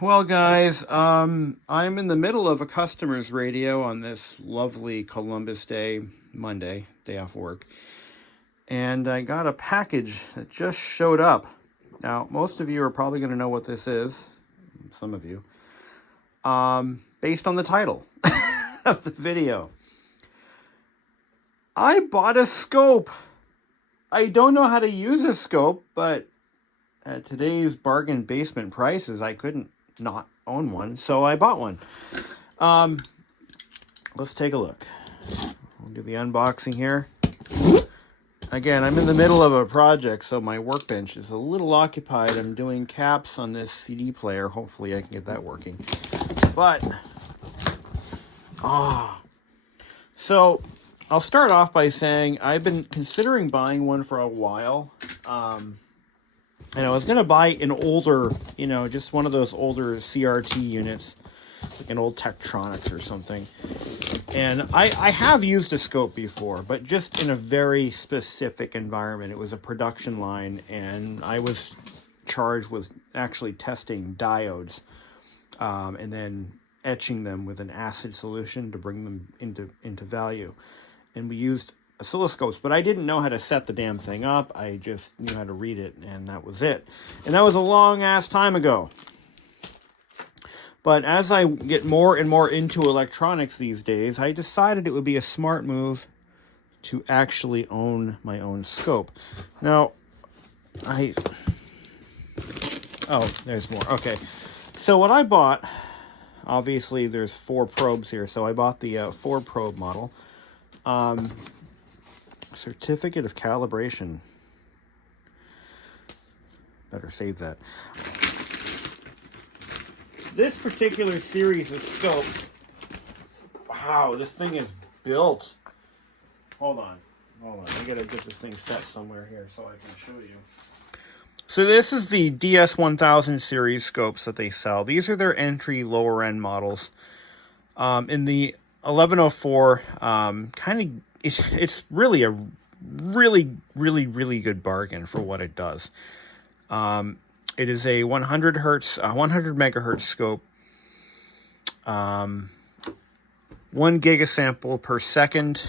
Well, guys, I'm in the middle of a customer's radio on this lovely Columbus Day, Monday, day off work. And I got a package that just showed up. Now, most of you are probably going to know what this is, some of you, based on the title of the video. I bought a scope. I don't know how to use a scope, but at today's bargain basement prices, I couldn't not own one, so I bought one. Let's take a look. We'll do the unboxing here. Again, I'm in the middle of a project, so my workbench is a little occupied. I'm doing caps on this CD player. Hopefully I can get that working. But, so I'll start off by saying I've been considering buying one for a while. And I was going to buy an older, just one of those older CRT units, like an old Tektronix or something. And I have used a scope before, but just in a very specific environment. It was a production line, and I was charged with actually testing diodes and then etching them with an acid solution to bring them into value. And we used oscilloscopes, but I didn't know how to set the damn thing up. I just knew how to read it, and that was it. And that was a long ass time ago. But as I get more and more into electronics these days, I decided it would be a smart move to actually own my own scope. Now, there's more. Okay. So what I bought, obviously there's 4 probes here, so I bought the 4 probe model. Certificate of calibration. Better save that. This particular series of scope, wow, this thing is built. Hold on. I gotta get this thing set somewhere here so I can show you. So this is the DS1000 series scopes that they sell. These are their entry lower end models. In the 1104, it's really a really good bargain for what it does. It is a 100 megahertz scope, 1 gigasample per second.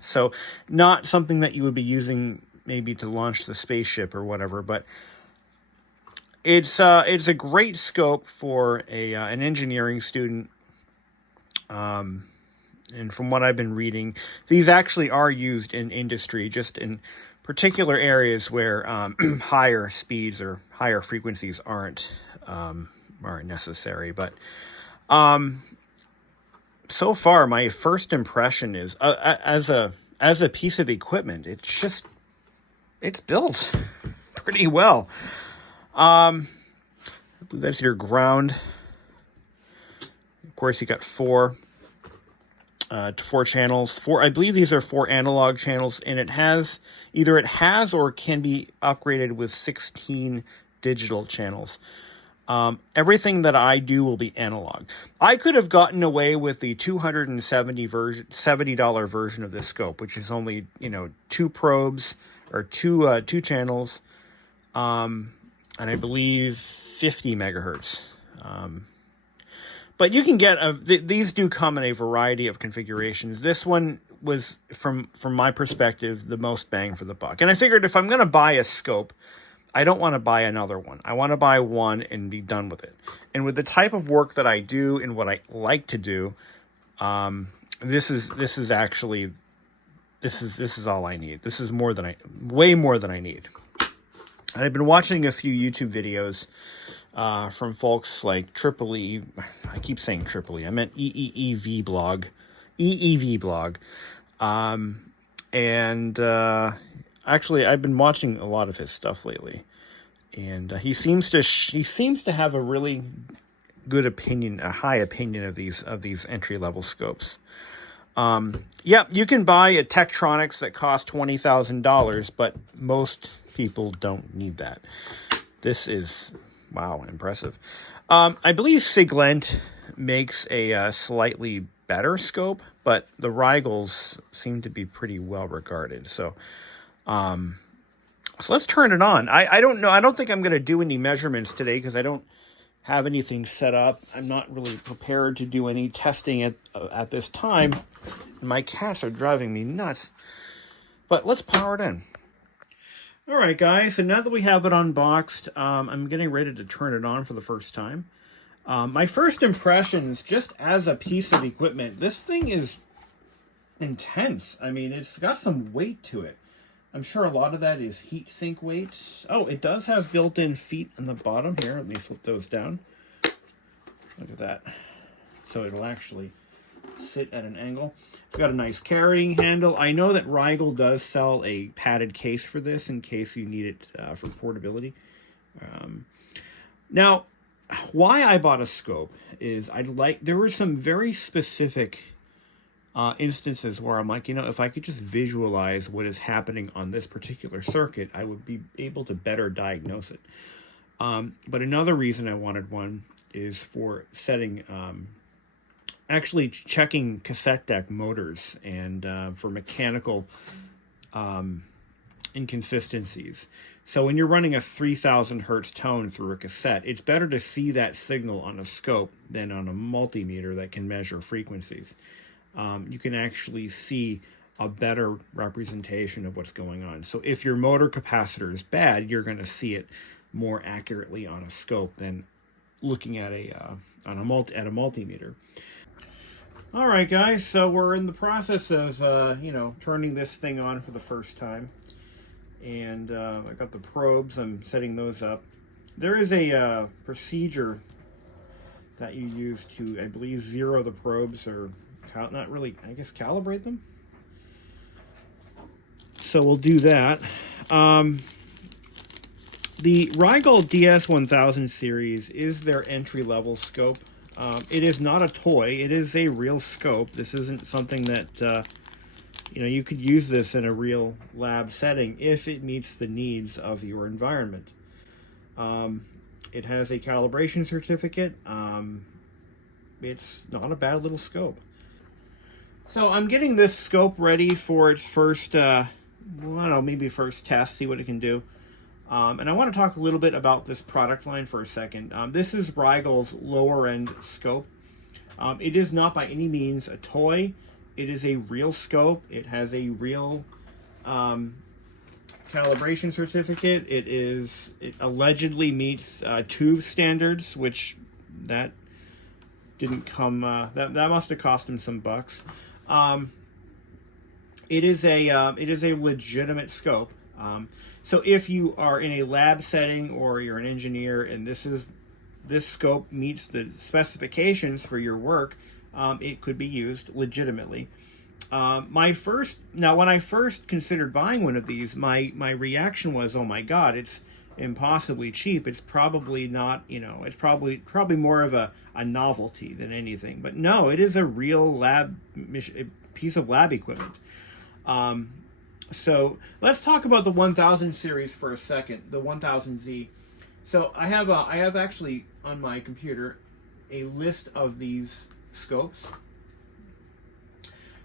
So not something that you would be using maybe to launch the spaceship or whatever, but it's a great scope for an engineering student. And from what I've been reading, these actually are used in industry, just in particular areas where higher speeds or higher frequencies aren't necessary. But so far, my first impression is as a piece of equipment, it's built pretty well. I believe that's your ground. Of course, you got 4 channels. I believe these are 4 analog channels, and it has or can be upgraded with 16 digital channels. Everything that I do will be analog. I could have gotten away with the $270 version of this scope, which is only 2 probes or two channels, and I believe 50 megahertz. But you can get these do come in a variety of configurations. This one was, from my perspective, the most bang for the buck. And I figured if I'm going to buy a scope, I don't want to buy another one. I want to buy one and be done with it. And with the type of work that I do and what I like to do, this is all I need. This is way more than I need. And I've been watching a few YouTube videos from folks like EEV. I keep saying Triple E. I meant EEV blog. Actually, I've been watching a lot of his stuff lately, and he seems to have a really good opinion, a high opinion of these entry level scopes. You can buy a Tektronix that costs $20,000, but most people don't need that. This is, wow, impressive. I believe Siglent makes a slightly better scope, but the Rigols seem to be pretty well regarded. So let's turn it on. I don't know. I don't think I'm going to do any measurements today because I don't have anything set up. I'm not really prepared to do any testing at this time. My cats are driving me nuts. But let's power it in. All right, guys, so now that we have it unboxed, I'm getting ready to turn it on for the first time. My first impressions, just as a piece of equipment, this thing is intense. I mean, it's got some weight to it. I'm sure a lot of that is heat sink weight. Oh, it does have built-in feet on the bottom here. Let me flip those down. Look at that. So it'll actually sit at an angle. It's got a nice carrying handle. I know that Rigol does sell a padded case for this in case you need it for portability. Now, why I bought a scope is there were some very specific instances where I'm like, you know, if I could just visualize what is happening on this particular circuit, I would be able to better diagnose it. But another reason I wanted one is for setting, actually checking cassette deck motors and for mechanical inconsistencies. So when you're running a 3000 hertz tone through a cassette, it's better to see that signal on a scope than on a multimeter that can measure frequencies. You can actually see a better representation of what's going on. So if your motor capacitor is bad, you're going to see it more accurately on a scope than looking at a multimeter. All right, guys. So we're in the process of turning this thing on for the first time, and I got the probes. I'm setting those up. There is a procedure that you use to, I believe, zero the probes or not really, I guess, calibrate them. So we'll do that. The Rigol DS1000 series is their entry-level scope. It is not a toy. It is a real scope. This isn't something that, you could use this in a real lab setting if it meets the needs of your environment. It has a calibration certificate. It's not a bad little scope. So I'm getting this scope ready for its first, I don't know, maybe first test, see what it can do. And I want to talk a little bit about this product line for a second. This is Rigol's lower end scope. It is not by any means a toy. It is a real scope. It has a real calibration certificate. It allegedly meets TÜV standards, which that didn't come, that must have cost him some bucks. It is a legitimate scope. So if you are in a lab setting or you're an engineer and this scope meets the specifications for your work, it could be used legitimately. When I first considered buying one of these, my reaction was, oh my God, it's impossibly cheap. It's probably not, it's probably more of a novelty than anything. But no, it is a real piece of lab equipment. So let's talk about the 1000 series for a second, the 1000Z. So I have actually on my computer a list of these scopes.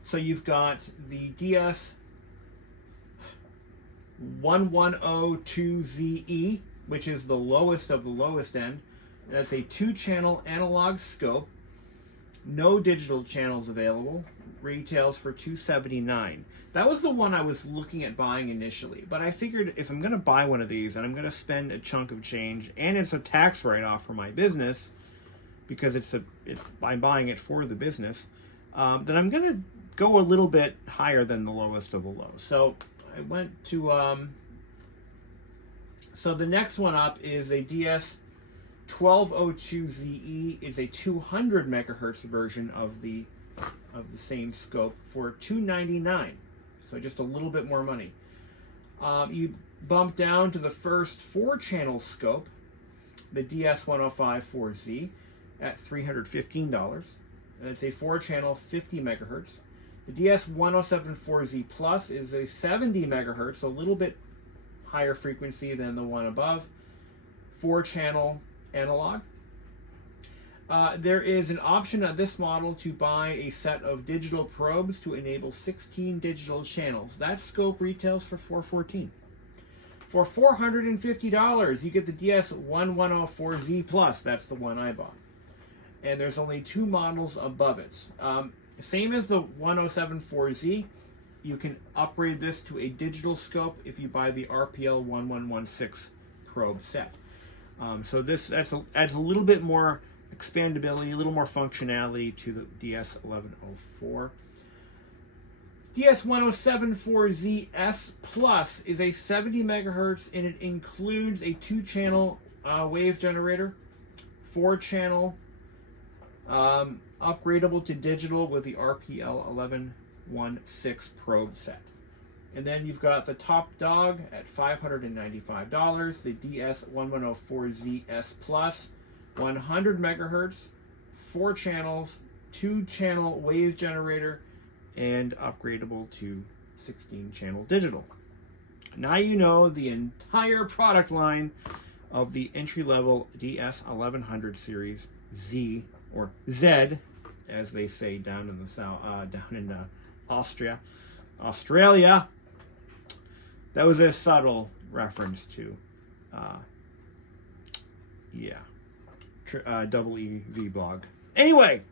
So you've got the DS1104z, which is the lowest of the lowest end. That's a 2-channel analog scope. No digital channels available. Retails for $279. That was the one I was looking at buying initially, but I figured if I'm going to buy one of these and I'm going to spend a chunk of change and it's a tax write-off for my business because I'm buying it for the business, then I'm going to go a little bit higher than the lowest of the low. So I went to so the next one up is a DS1202ZE. It's a 200 megahertz version of the same scope for $299, so just a little bit more money. You bump down to the first 4-channel scope, the DS1054Z, at $315. And it's a 4-channel 50 megahertz. The DS1074Z Plus is a 70 megahertz, a little bit higher frequency than the one above. 4-channel analog. There is an option on this model to buy a set of digital probes to enable 16 digital channels. That scope retails for $414. For $450, you get the DS1104z Plus. That's the one I bought. And there's only 2 models above it. Same as the 1074Z. You can upgrade this to a digital scope if you buy the RPL 1116 probe set. So this adds a little bit more expandability, a little more functionality to the DS1104. DS1074ZS Plus is a 70 megahertz, and it includes a 2-channel wave generator, 4-channel, upgradable to digital with the RPL 1116 probe set. And then you've got the top dog at $595, the DS1104ZS Plus, 100 megahertz, 4 channels, 2-channel wave generator, and upgradable to 16-channel digital. Now you know the entire product line of the entry-level DS1100 series Z, or Z, as they say down in the south, down in Australia. That was a subtle reference to, double EV blog. Anyway,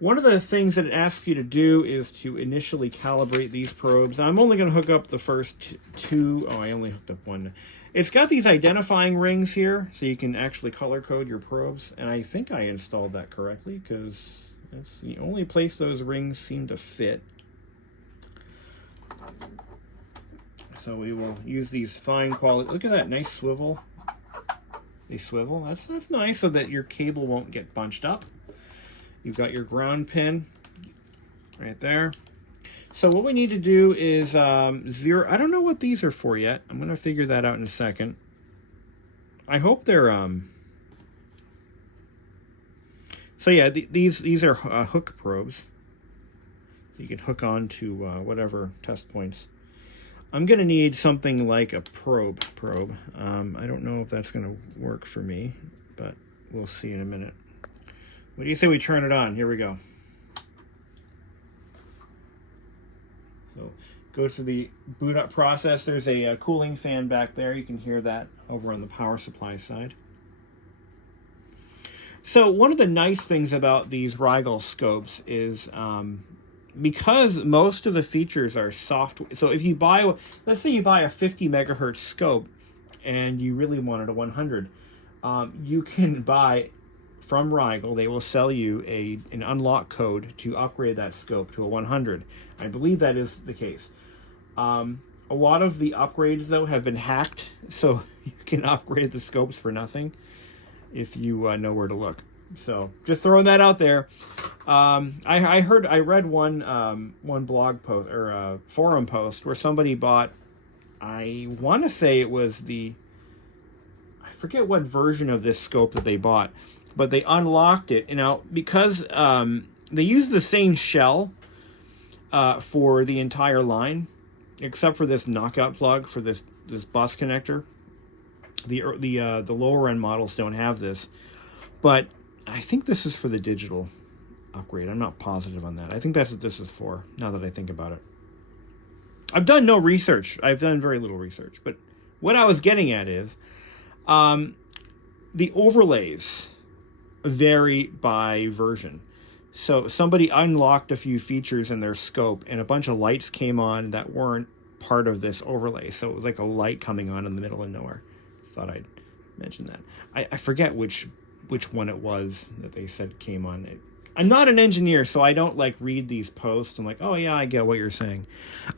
one of the things that it asks you to do is to initially calibrate these probes. I'm only going to hook up the first 2. Oh, I only hooked up 1. It's got these identifying rings here, so you can actually color code your probes. And I think I installed that correctly, because that's the only place those rings seem to fit. So we will use these fine quality. Look at that nice swivel. They swivel. That's nice, so that your cable won't get bunched up. You've got your ground pin right there. So what we need to do is 0. I don't know what these are for yet. I'm going to figure that out in a second. I hope they're so yeah, these are hook probes. So you can hook on to whatever test points. I'm going to need something like a probe. I don't know if that's going to work for me, but we'll see in a minute. What do you say we turn it on? Here we go. So go through the boot up process. There's a cooling fan back there. You can hear that over on the power supply side. So one of the nice things about these Rigol scopes is because most of the features are software. So if you buy, let's say you buy a 50 megahertz scope and you really wanted a 100, you can buy from Rigol. They will sell you an unlock code to upgrade that scope to a 100. I believe that is the case. A lot of the upgrades, though, have been hacked, so you can upgrade the scopes for nothing if you know where to look. So just throwing that out there. I read one blog post or forum post where somebody bought, I want to say it was I forget what version of this scope that they bought, but they unlocked it. You know, because they use the same shell for the entire line, except for this knockout plug for this bus connector. The lower end models don't have this, but I think this is for the digital upgrade. I'm not positive on that. I think that's what this is for, now that I think about it. I've done no research. I've done very little research, but what I was getting at is the overlays vary by version. So somebody unlocked a few features in their scope and a bunch of lights came on that weren't part of this overlay. So it was like a light coming on in the middle of nowhere. Thought I'd mention that. I forget which one it was that they said came on. I'm not an engineer, so I don't like read these posts. I'm like, oh yeah, I get what you're saying.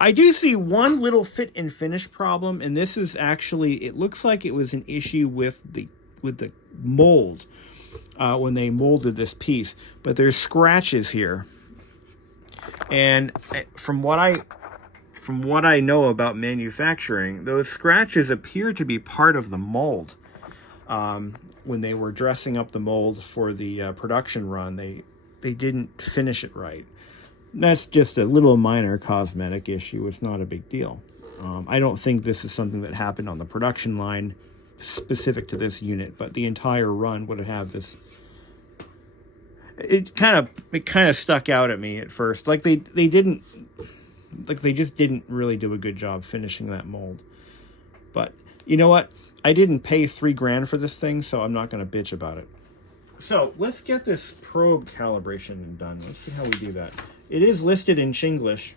I do see one little fit and finish problem, and this is actually, it looks like it was an issue with the mold when they molded this piece. But there's scratches here, and from what I know about manufacturing, those scratches appear to be part of the mold. When they were dressing up the mold for the production run, they didn't finish it right. That's just a little minor cosmetic issue. It's not a big deal. I don't think this is something that happened on the production line specific to this unit, but the entire run would have this. It kind of stuck out at me at first. Like they didn't. like they just didn't really do a good job finishing that mold. But you know what? I didn't pay $3,000 for this thing, so I'm not going to bitch about it. So let's get this probe calibration done. Let's see how we do that. It is listed in Chinglish.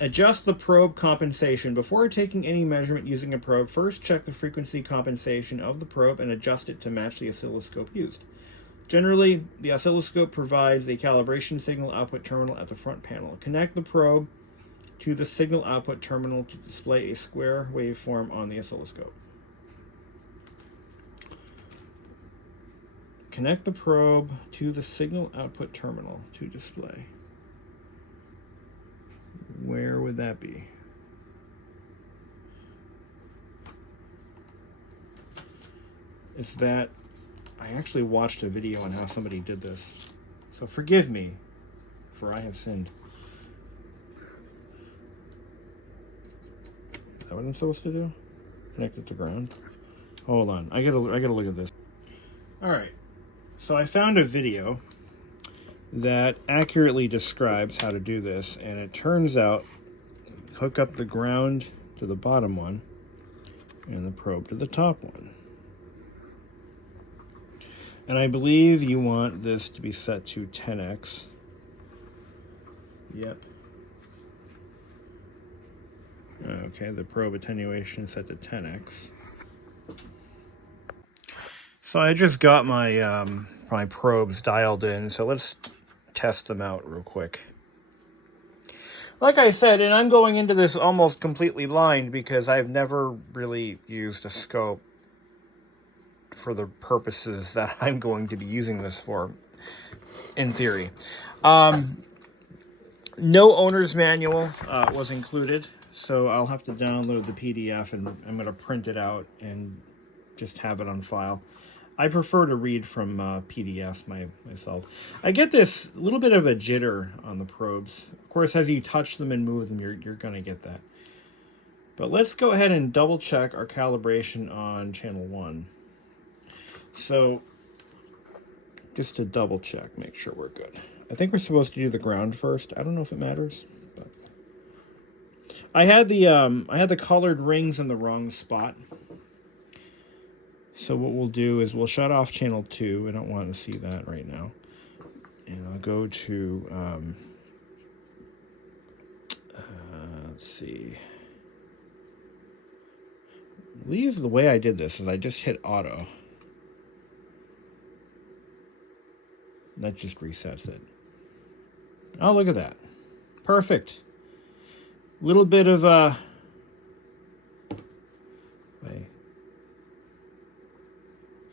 Adjust the probe compensation. Before taking any measurement using a probe, first check the frequency compensation of the probe and adjust it to match the oscilloscope used. Generally, the oscilloscope provides a calibration signal output terminal at the front panel. Connect the probe to the signal output terminal to display a square waveform on the oscilloscope. Connect the probe to the signal output terminal to display. Where would that be? It's that I actually watched a video on how somebody did this. So forgive me, for I have sinned. Is that what I'm supposed to do? Connect it to ground? Hold on, I gotta look at this. Alright, so I found a video that accurately describes how to do this, and it turns out hook up the ground to the bottom one and the probe to the top one. And I believe you want this to be set to 10x. Yep. Okay, the probe attenuation set to 10x. So I just got my my probes dialed in, so let's test them out real quick. Like I said, and I'm going into this almost completely blind because I've never really used a scope for the purposes that I'm going to be using this for, in theory. No owner's manual was included, so I'll have to download the PDF and I'm going to print it out and just have it on file. I prefer to read from PDFs myself. I get this little bit of a jitter on the probes. Of course, as you touch them and move them, you're going to get that. But let's go ahead and double check our calibration on channel 1. So, just to double check, make sure we're good. I think we're supposed to do the ground first. I don't know if it matters, but I had the colored rings in the wrong spot. So what we'll do is we'll shut off channel 2. I don't want to see that right now. And I'll go to, let's see. I believe the way I did this is I just hit auto. That just resets it. Oh, look at that. Perfect. Little bit of,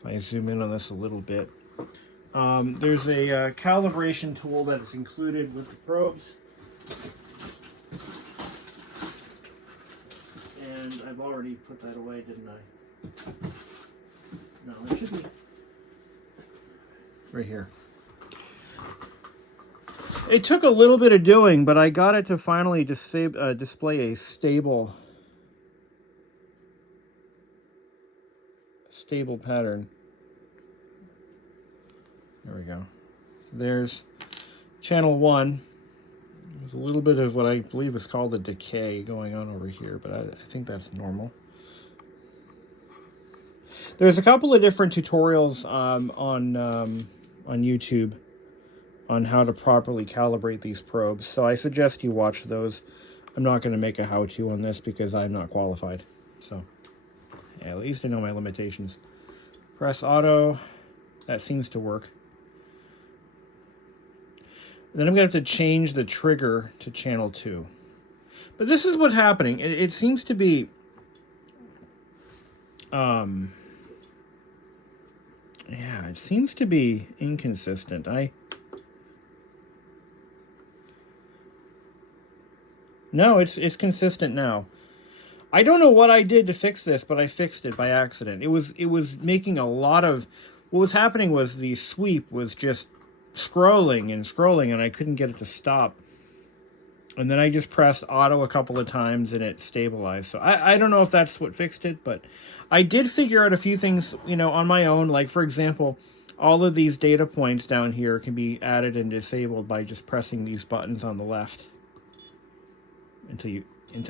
if I zoom in on this a little bit, there's a calibration tool that is included with the probes. And I've already put that away, didn't I? No, it should be right here. It took a little bit of doing, but I got it to finally display a stable pattern. There we go. So there's channel 1. There's a little bit of what I believe is called a decay going on over here, but I think that's normal. There's a couple of different tutorials on YouTube on how to properly calibrate these probes, so I suggest you watch those. I'm not going to make a how-to on this because I'm not qualified. So, yeah, at least I know my limitations. Press auto. That seems to work. Then I'm going to have to change the trigger to channel 2. But this is what's happening. It seems to be... yeah, it seems to be inconsistent. No, it's consistent now. I don't know what I did to fix this, but I fixed it by accident. It was making a lot of... What was happening was the sweep was just scrolling, and I couldn't get it to stop. And then I just pressed auto a couple of times, and it stabilized. So I don't know if that's what fixed it, but I did figure out a few things, on my own. Like, for example, all of these data points down here can be added and disabled by just pressing these buttons on the left until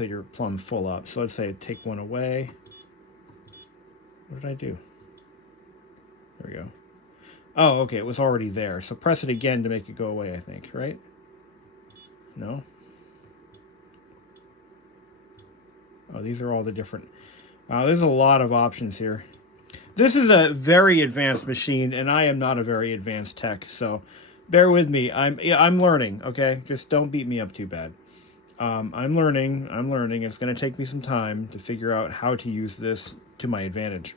you're plumb full up. So let's say take one away. What did I do? There we go. Oh, okay, it was already there. So press it again to make it go away, I think, right? No? Oh, these are all the different... there's a lot of options here. This is a very advanced machine, and I am not a very advanced tech, so bear with me. I'm learning, okay? Just don't beat me up too bad. I'm learning. It's going to take me some time to figure out how to use this to my advantage.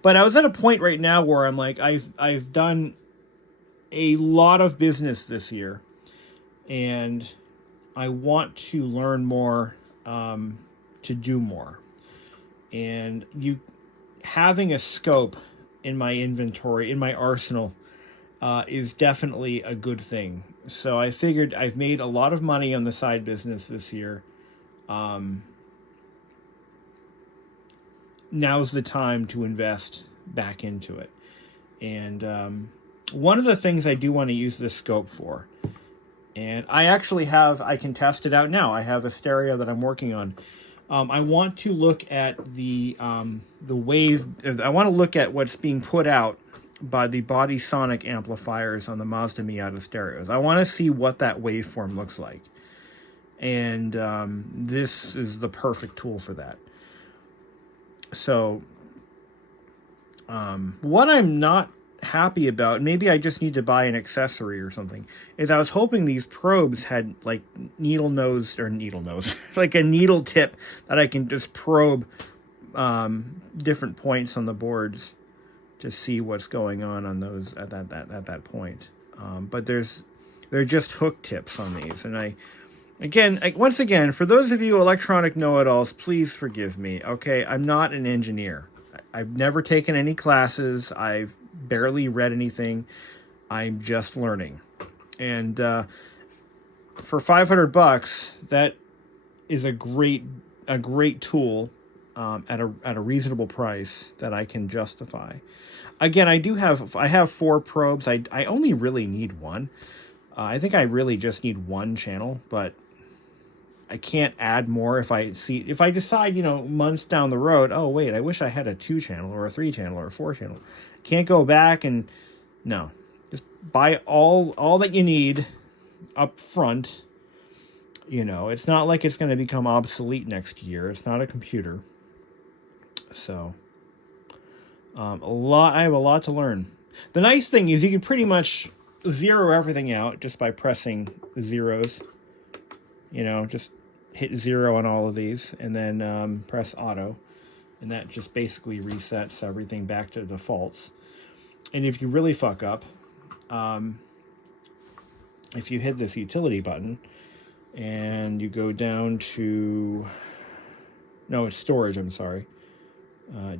But I was at a point right now where I'm like, I've done a lot of business this year, and I want to learn more, to do more. And having a scope in my inventory, in my arsenal, is definitely a good thing. So I figured I've made a lot of money on the side business this year. Now's the time to invest back into it. And one of the things I do want to use this scope for, and I actually I can test it out now. I have a stereo that I'm working on. I want to look at the wave. I want to look at what's being put out by the body sonic amplifiers on the Mazda Miata stereos. I want to see what that waveform looks like. And this is the perfect tool for that. So what I'm not happy about, maybe I just need to buy an accessory or something, is I was hoping these probes had like needle nose, like a needle tip that I can just probe different points on the boards to see what's going on those at that point. But they're just hook tips on these, and once again, for those of you electronic know-it-alls, please forgive me. Okay, I'm not an engineer. I've never taken any classes. I've barely read anything. I'm just learning. And for $500, that is a great tool at a reasonable price that I can justify. Again, I have 4 probes. I only really need one. I think I really just need one channel, but I can't add more if I decide, months down the road, oh wait, I wish I had a 2-channel or a 3-channel or a 4-channel. Can't go back and no. Just buy all that you need up front. It's not like it's going to become obsolete next year. It's not a computer. So I have a lot to learn. The nice thing is you can pretty much zero everything out just by pressing the zeros. Just hit 0 on all of these and then press auto. And that just basically resets everything back to defaults. And if you really fuck up, if you hit this utility button and you go down to... No, it's storage, I'm sorry.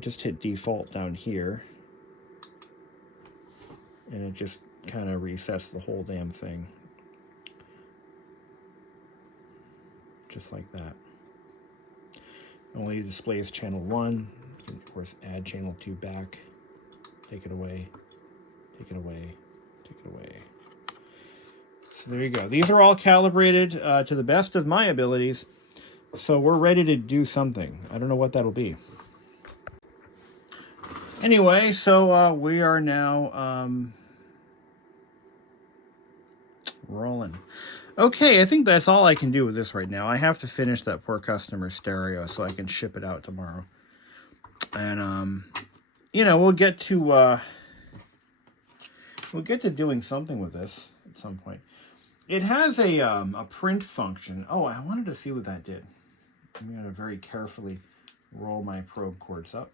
Just hit default down here. And it just kind of resets the whole damn thing. Just like that. Only displays channel 1. You can, of course, add channel 2 back. Take it away. Take it away. Take it away. So there you go. These are all calibrated to the best of my abilities. So we're ready to do something. I don't know what that'll be. Anyway, so we are now rolling. Okay, I think that's all I can do with this right now. I have to finish that poor customer stereo so I can ship it out tomorrow. And we'll get to doing something with this at some point. It has a print function. Oh, I wanted to see what that did. I'm going to very carefully roll my probe cords up.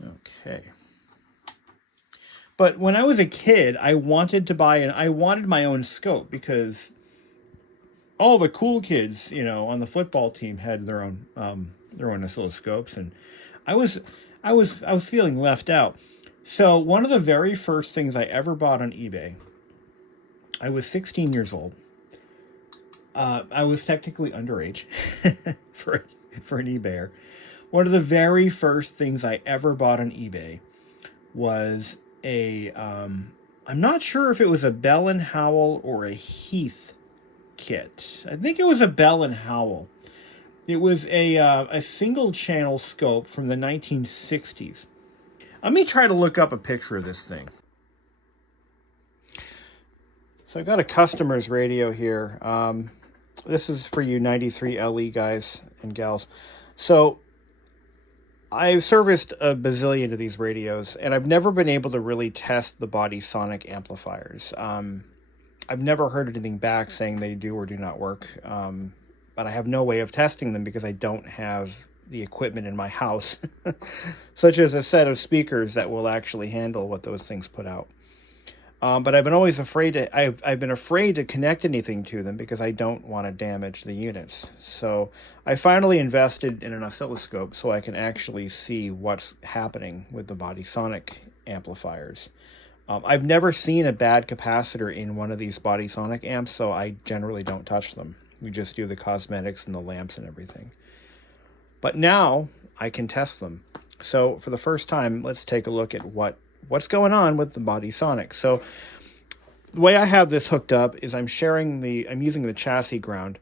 Okay. But when I was a kid, I wanted my own scope because all the cool kids, on the football team had their own oscilloscopes, and I was feeling left out. So one of the very first things I ever bought on eBay, I was 16 years old. I was technically underage for an eBayer, One of the very first things I ever bought on eBay was a, I'm not sure if it was a Bell and Howell or a Heath kit. I think it was a Bell and Howell. It was a single channel scope from the 1960s. Let me try to look up a picture of this thing. So I've got a customer's radio here. This is for you 93 LE guys and gals. So I've serviced a bazillion of these radios, and I've never been able to really test the body sonic amplifiers. I've never heard anything back saying they do or do not work, but I have no way of testing them because I don't have the equipment in my house, such as a set of speakers that will actually handle what those things put out. But I've been always afraid to. I've been afraid to connect anything to them because I don't want to damage the units. So I finally invested in an oscilloscope so I can actually see what's happening with the body sonic amplifiers. I've never seen a bad capacitor in one of these body sonic amps, so I generally don't touch them. We just do the cosmetics and the lamps and everything. But now I can test them. So for the first time, let's take a look at what's going on with the body sonic. So the way I have this hooked up is I'm using the chassis ground,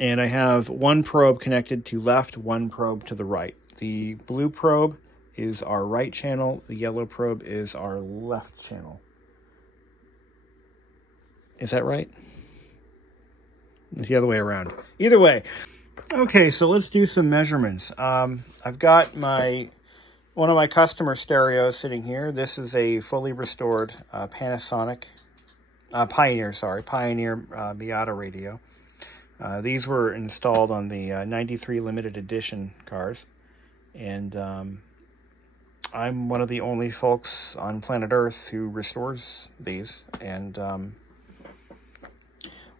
and I have one probe connected to left, one probe to the right. The blue probe is our right channel. The yellow probe is our left channel. Is that right? It's the other way around. Either way. Okay, so let's do some measurements. I've got one of my customer stereos sitting here. This is a fully restored Pioneer Miata radio. These were installed on the 93 limited edition cars. And I'm one of the only folks on planet Earth who restores these. And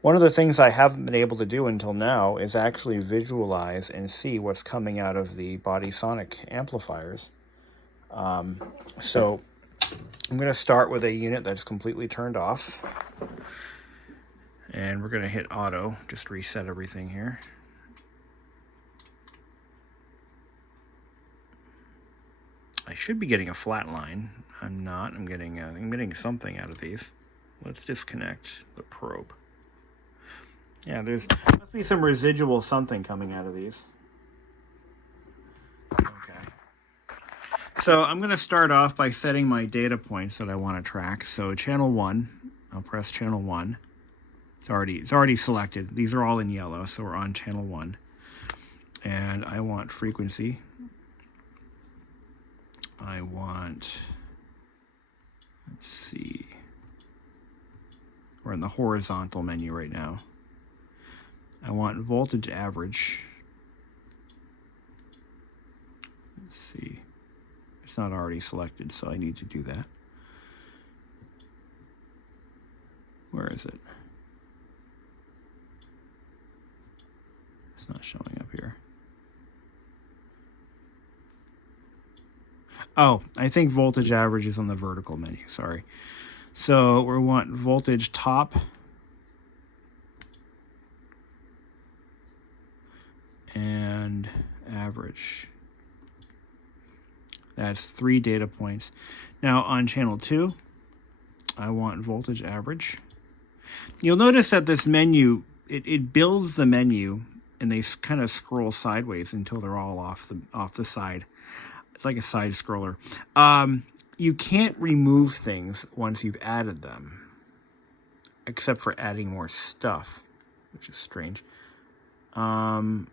one of the things I haven't been able to do until now is actually visualize and see what's coming out of the body sonic amplifiers. So I'm going to start with a unit that's completely turned off. And we're going to hit auto, just reset everything here. I should be getting a flat line. I'm not. I'm getting something out of these. Let's disconnect the probe. Yeah, must be some residual something coming out of these. Okay. So I'm going to start off by setting my data points that I want to track. So channel 1, I'll press channel 1. It's already selected. These are all in yellow, so we're on channel 1. And I want frequency. I want, let's see, we're in the horizontal menu right now. I want voltage average. Let's see, it's not already selected, so I need to do that. Where is it? It's not showing up here. Oh, I think voltage average is on the vertical menu, sorry. So we want voltage top and average. That's 3 data points. Now on channel 2, I want voltage average. You'll notice that this menu, it builds the menu and they kind of scroll sideways until they're all off the side. It's like a side scroller. You can't remove things once you've added them, except for adding more stuff, which is strange. Voltage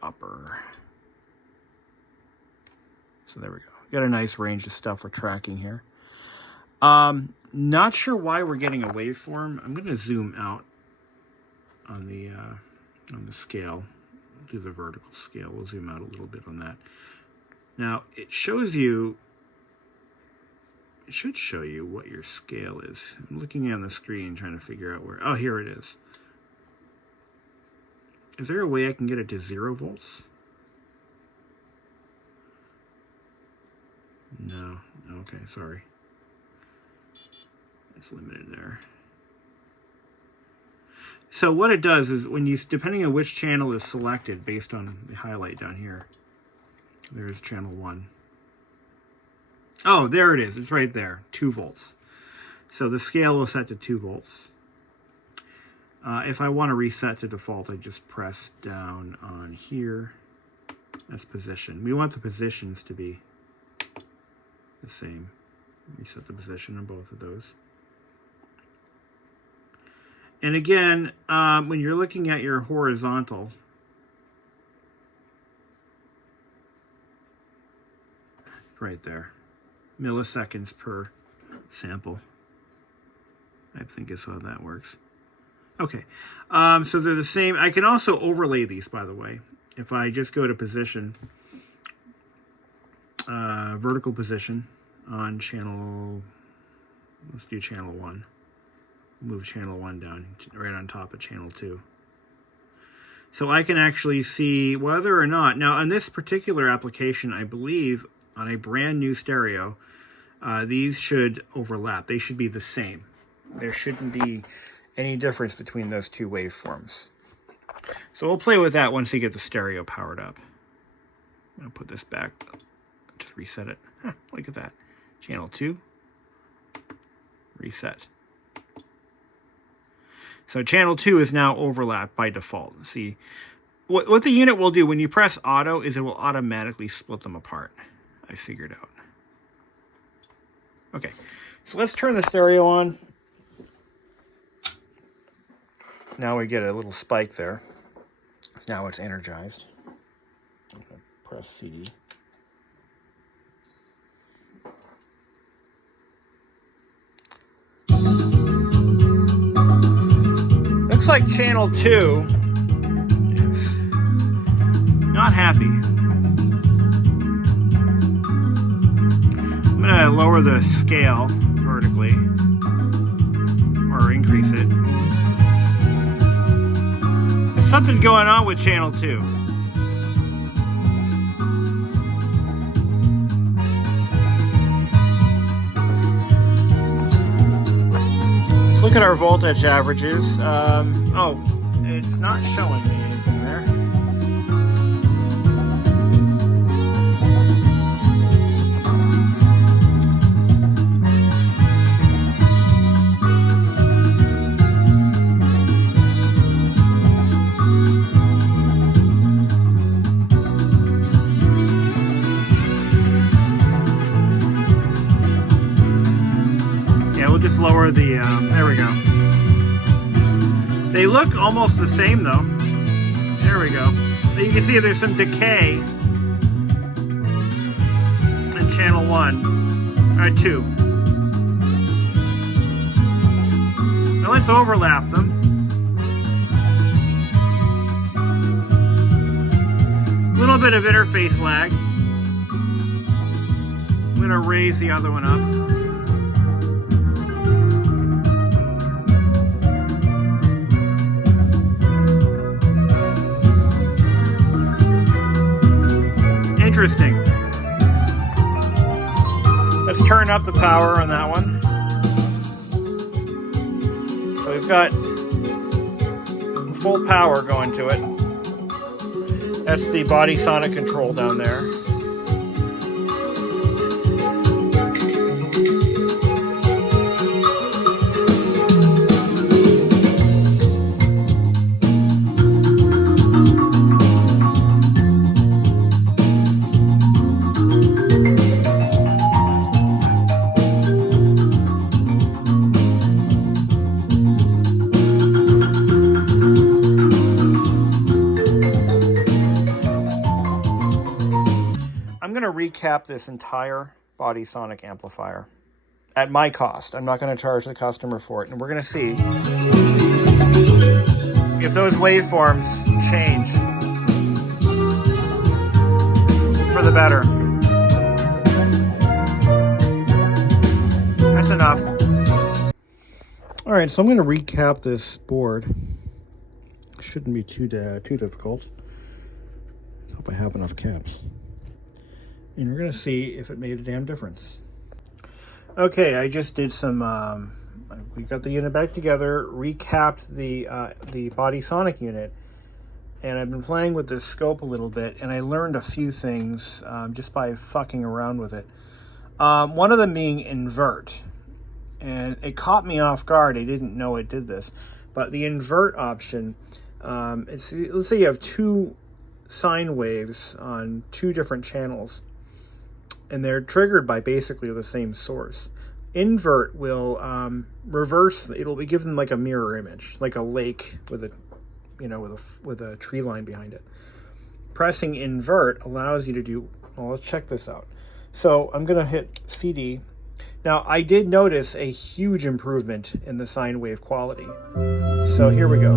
upper. So there we go. Got a nice range of stuff we're tracking here. Not sure why we're getting a waveform. I'm going to zoom out on the scale. Do the vertical scale. We'll zoom out a little bit on that. Now, it should show you what your scale is. I'm looking on the screen trying to figure out where, oh, here it is. Is there a way I can get it to 0 volts? No, okay, sorry. It's limited there. So what it does is when you, depending on which channel is selected based on the highlight down here, there's channel 1. Oh, there it is. It's right there, 2 volts. So the scale will set to 2 volts. If I want to reset to default, I just press down on here. That's position. We want the positions to be the same. Reset the position on both of those. And again, when you're looking at your horizontal, right there, milliseconds per sample, I think is how that works. Okay, so they're the same. I can also overlay these, by the way. If I just go to position, vertical position on channel, let's do channel 1. Move channel 1 down right on top of channel 2. So I can actually see whether or not, now on this particular application, I believe on a brand new stereo, these should overlap. They should be the same. There shouldn't be any difference between those 2 waveforms. So we'll play with that once you get the stereo powered up. I'm going to put this back, just reset it. Huh, look at that. Channel 2, reset. So channel 2 is now overlapped by default. See, what the unit will do when you press auto is it will automatically split them apart. I figured out. Okay, so let's turn the stereo on. Now we get a little spike there. Now it's energized. I'm going to press CD. Looks like channel 2 is not happy. I'm going to lower the scale vertically or increase it. There's something going on with channel 2. Look at our voltage averages. Oh, it's not showing me anything there. We'll just lower the, there we go. They look almost the same though. There we go. But you can see there's some decay in channel 1, or 2. Now let's overlap them. A little bit of interface lag. I'm gonna raise the other one up. Interesting. Let's turn up the power on that one. So we've got full power going to it. That's the body sonic control down there. Recap this entire body sonic amplifier at my cost. I'm not going to charge the customer for it, and we're going to see if those waveforms change for the better. That's enough. All right, so I'm going to recap this board. Shouldn't be too difficult. Hope I have enough caps. And we're going to see if it made a damn difference. Okay, I just did some we got the unit back together, recapped the body sonic unit, and I've been playing with this scope a little bit, and I learned a few things just by fucking around with it. One of them being invert, and it caught me off guard. I didn't know it did this, but the invert option, let's say you have two sine waves on two different channels, and they're triggered by basically the same source. Invert will reverse. It'll be given like a mirror image, like a lake with a, with a tree line behind it. Pressing invert allows you to do. Well, let's check this out. So I'm gonna hit CD. Now I did notice a huge improvement in the sine wave quality. So here we go.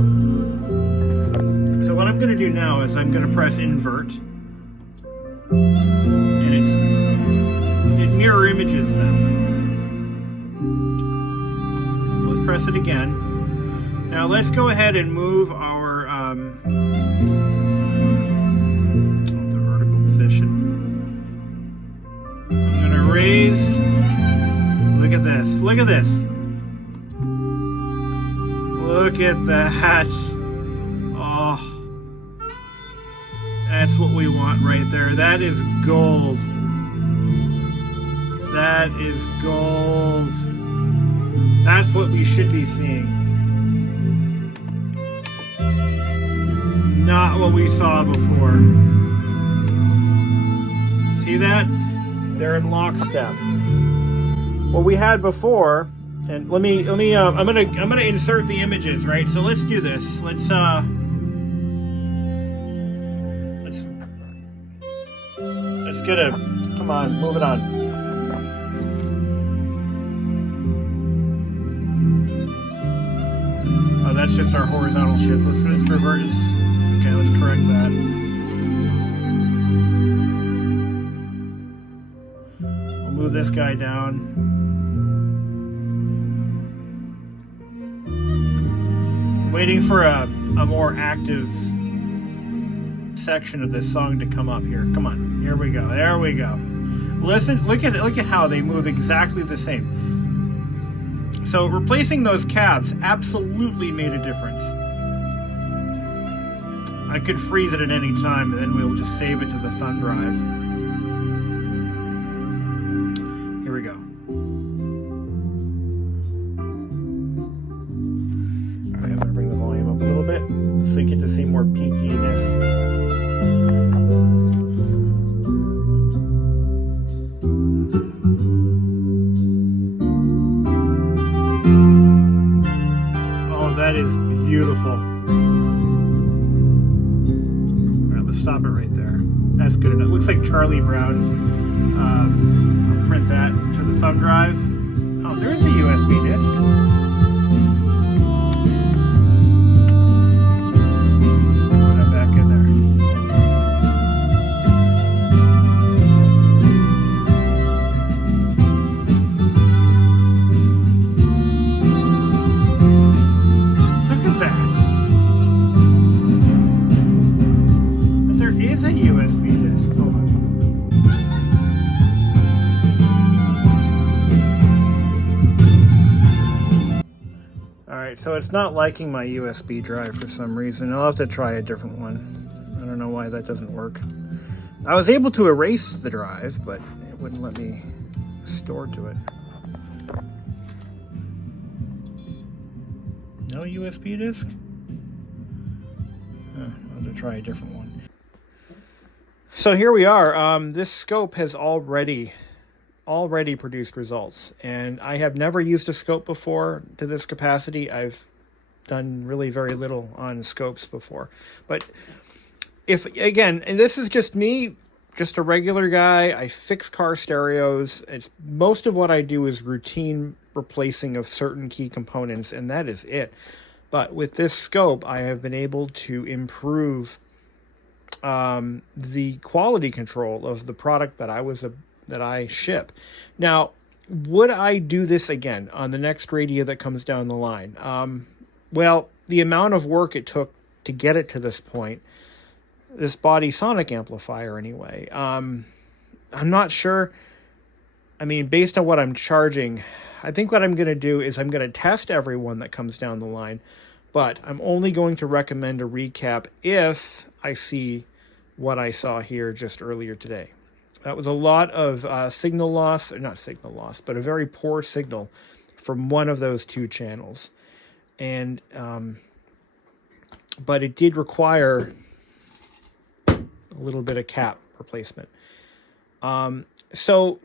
So what I'm gonna do now is I'm gonna press invert, and it mirror images them. Let's press it again. Now let's go ahead and move our the vertical position. I'm gonna raise. Look at this. Look at this. Look at that. Oh, that's what we want right there. That is gold. That is gold. That's what we should be seeing. Not what we saw before. See that? They're in lockstep. What we had before, and I'm gonna insert the images, right? So let's do this. Let's get a, come on, move it on. Oh, that's just our horizontal shift. Let's revert this. Okay, let's correct that. We'll move this guy down. Waiting for a more active section of this song to come up here. Come on, here we go. There we go. Listen, look at how they move exactly the same. So replacing those cabs absolutely made a difference. I could freeze it at any time, and then we'll just save it to the thumb drive. Here we go. All right, I'm gonna bring the volume up a little bit so we get to see more peakiness. That is beautiful. All right, let's stop it right there. That's good enough. Looks like Charlie Brown's. I'll print that to the thumb drive. Oh, there's a USB disc. Put that back in there. So it's not liking my USB drive for some reason. I'll have to try a different one. I don't know why that doesn't work. I was able to erase the drive, but it wouldn't let me store to it. No USB disk? I'll have to try a different one. So here we are. This scope has already produced results, and I have never used a scope before to this capacity. I've done really very little on scopes before, but if, again, and this is just me, just a regular guy, I fix car stereos. It's most of what I do is routine replacing of certain key components, and that is it. But with this scope, I have been able to improve the quality control of the product that I ship. Now, would I do this again on the next radio that comes down the line? Well, the amount of work it took to get it to this point, this body sonic amplifier anyway, I'm not sure I mean, based on what I'm charging, I think what I'm going to do is I'm going to test everyone that comes down the line, but I'm only going to recommend a recap if I see what I saw here just earlier today. That was a lot of signal loss, or not signal loss, but a very poor signal from one of those two channels. And, but it did require a little bit of cap replacement. So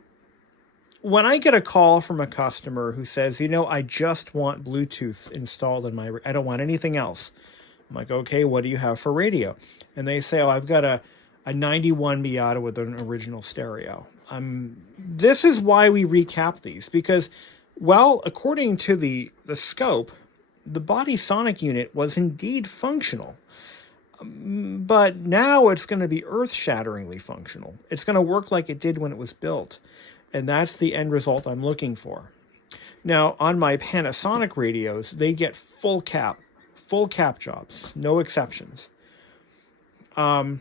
when I get a call from a customer who says, you know, I just want Bluetooth installed in my, I don't want anything else. I'm like, okay, what do you have for radio? And they say, oh, I've got a 91 Miata with an original stereo. This is why we recap these, because, well, according to the scope, the body sonic unit was indeed functional. But now it's going to be earth-shatteringly functional. It's going to work like it did when it was built. And that's the end result I'm looking for. Now, on my Panasonic radios, they get full cap jobs, no exceptions. I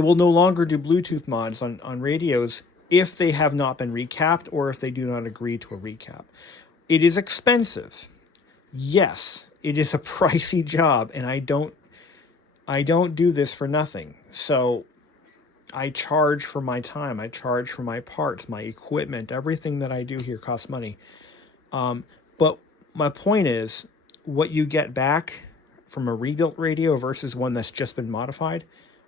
will no longer do Bluetooth mods on radios if they have not been recapped or if they do not agree to a recap. It is expensive. Yes, it is a pricey job, and I don't do this for nothing. So I charge for my time. I charge for my parts, my equipment. Everything that I do here costs money. But my point is, what you get back from a rebuilt radio versus one that's just been modified,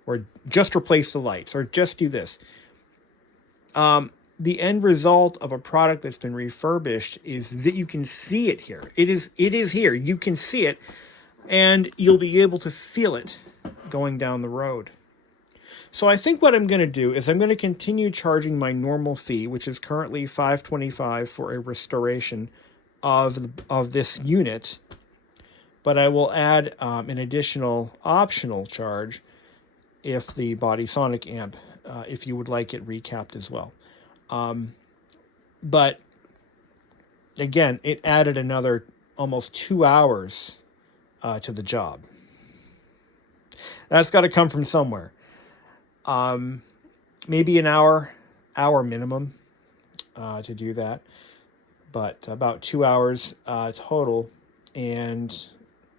or just replace the lights, or just do this. The end result of a product that's been refurbished is that you can see it here. It is here. You can see it, and you'll be able to feel it going down the road. So I think what I'm going to do is I'm going to continue charging my normal fee, which is currently $525 for a restoration of this unit, but I will add an additional optional charge if the Body Sonic amp, if you would like it recapped as well. But again, it added another almost 2 hours to the job. That's got to come from somewhere. Maybe an hour minimum to do that, but about 2 hours total. And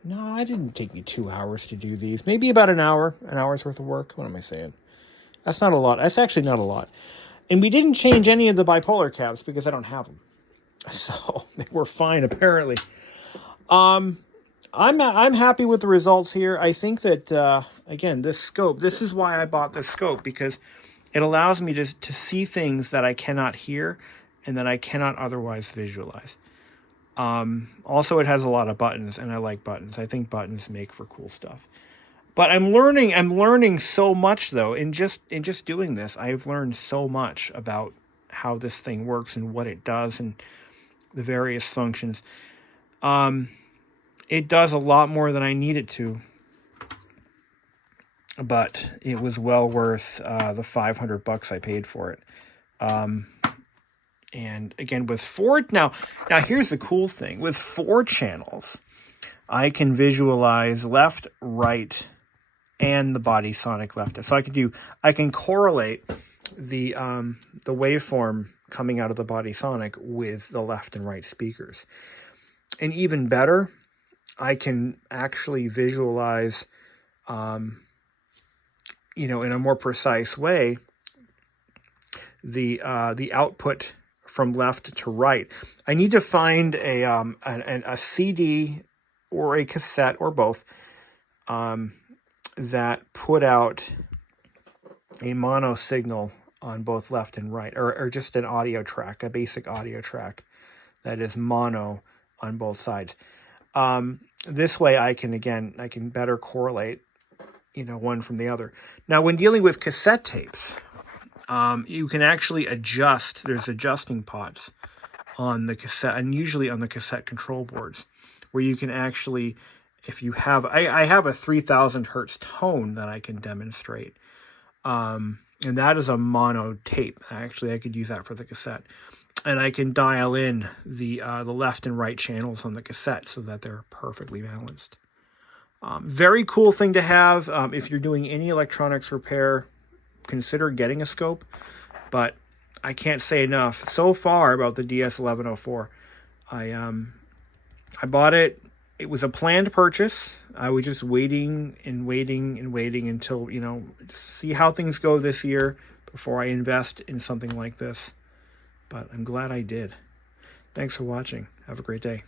no, it didn't take me 2 hours to do these. Maybe about an hour's worth of work. What am I saying? That's not a lot. That's actually not a lot. And we didn't change any of the bipolar caps because I don't have them. So they were fine, apparently. I'm happy with the results here. I think that, again, this scope, this is why I bought this scope, because it allows me to see things that I cannot hear and that I cannot otherwise visualize. Also, it has a lot of buttons, and I like buttons. I think buttons make for cool stuff. But I'm learning so much, though. In just doing this, I've learned so much about how this thing works and what it does and the various functions. It does a lot more than I need it to, but it was well worth the $500 I paid for it. And again, with four, now here's the cool thing. With 4 channels, I can visualize left, right, and the Body Sonic left. So I can correlate the waveform coming out of the Body Sonic with the left and right speakers. And even better, I can actually visualize, in a more precise way, the output from left to right. I need to find a CD or a cassette or both that put out a mono signal on both left and right, or just an audio track, a basic audio track that is mono on both sides. This way I can better correlate, one from the other. Now, when dealing with cassette tapes, you can actually adjust. There's adjusting pots on the cassette, and usually on the cassette control boards, where you can actually, if you have, I have a 3000 hertz tone that I can demonstrate. And that is a mono tape. Actually, I could use that for the cassette. And I can dial in the left and right channels on the cassette so that they're perfectly balanced. Very cool thing to have. If you're doing any electronics repair, consider getting a scope. But I can't say enough so far about the DS1104. I bought it. It was a planned purchase. I was just waiting and waiting and waiting until, you know, see how things go this year before I invest in something like this. But I'm glad I did. Thanks for watching. Have a great day.